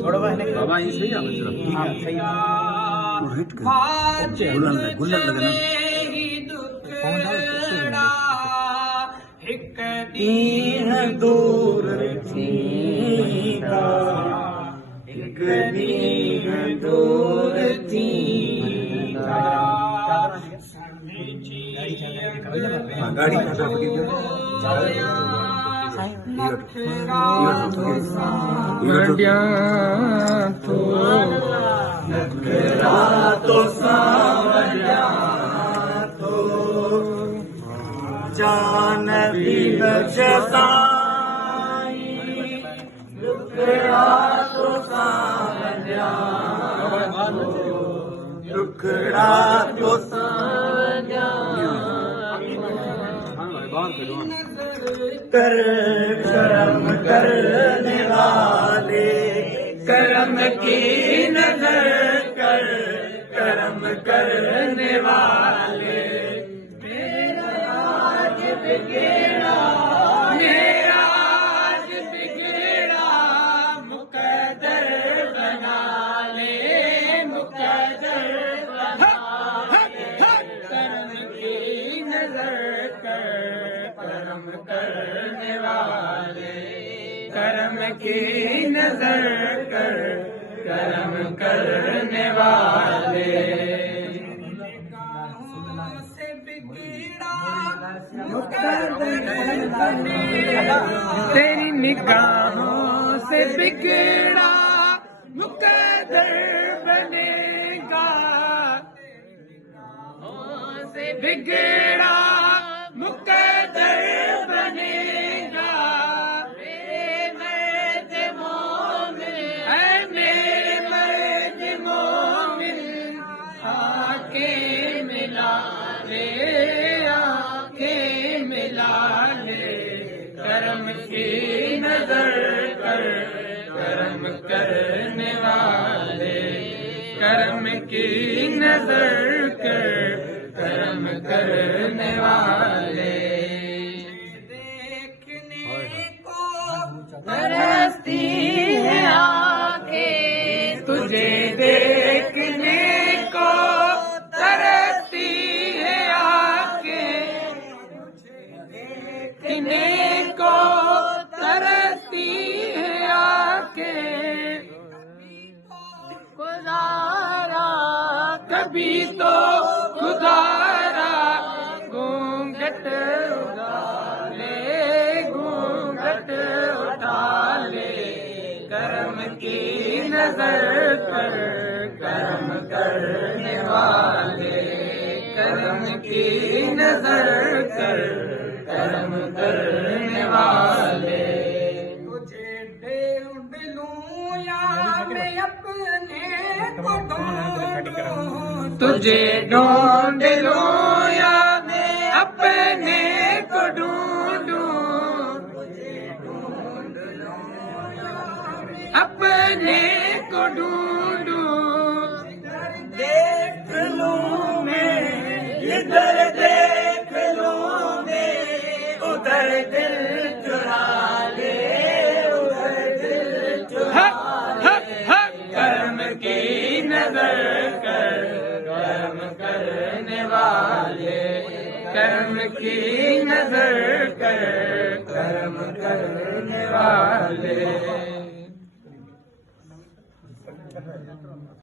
थोड़ा बाबा ये सही है गुल्लक लगना दीन दूर थी एक दीन दूर थी गाड़ी तो सावरिया तो जान भी बचताई टुकड़ा तो सावरिया टुकड़ा तो सावरिया कर करम करने वाले करम की नजर कर करम करने वाले मेरा आज बिगड़ा मुकद्दर बना ले मुकद्दर बना ले करम की नजर कर करम करने वाले करम की नजर कर करम करने वाले तेरी निगाहों से बिगड़ा मुकद्दर बनेगा से बिगड़ा मुकद्दर बनेगा आके मिला ले करम की नजर कर करम करने वाले करम की नजर कर करम करने वाले देखने को तरसती है आंखें तुझे देखने को तरसती है आंखें देखने को तरसती है आंखें गुजारा कभी तो गुजारा घूंघट उठा ले करम की नजर कर करम करने वाले करम की नजर कर करम करने वाले तुझे ढूंढ लूं या मैं अपने को ढूंढूं तुझे ढूंढ लूं या मैं अपने को ढूंढूं अपने को ढूंढूं देख लूं मैं इधर देख लूं मैं उधर दिल चुरा ले उधर दिल चुरा ले कर्म की नजर कर कर्म करने वाले कर्म की नजर कर कर्म करने वाले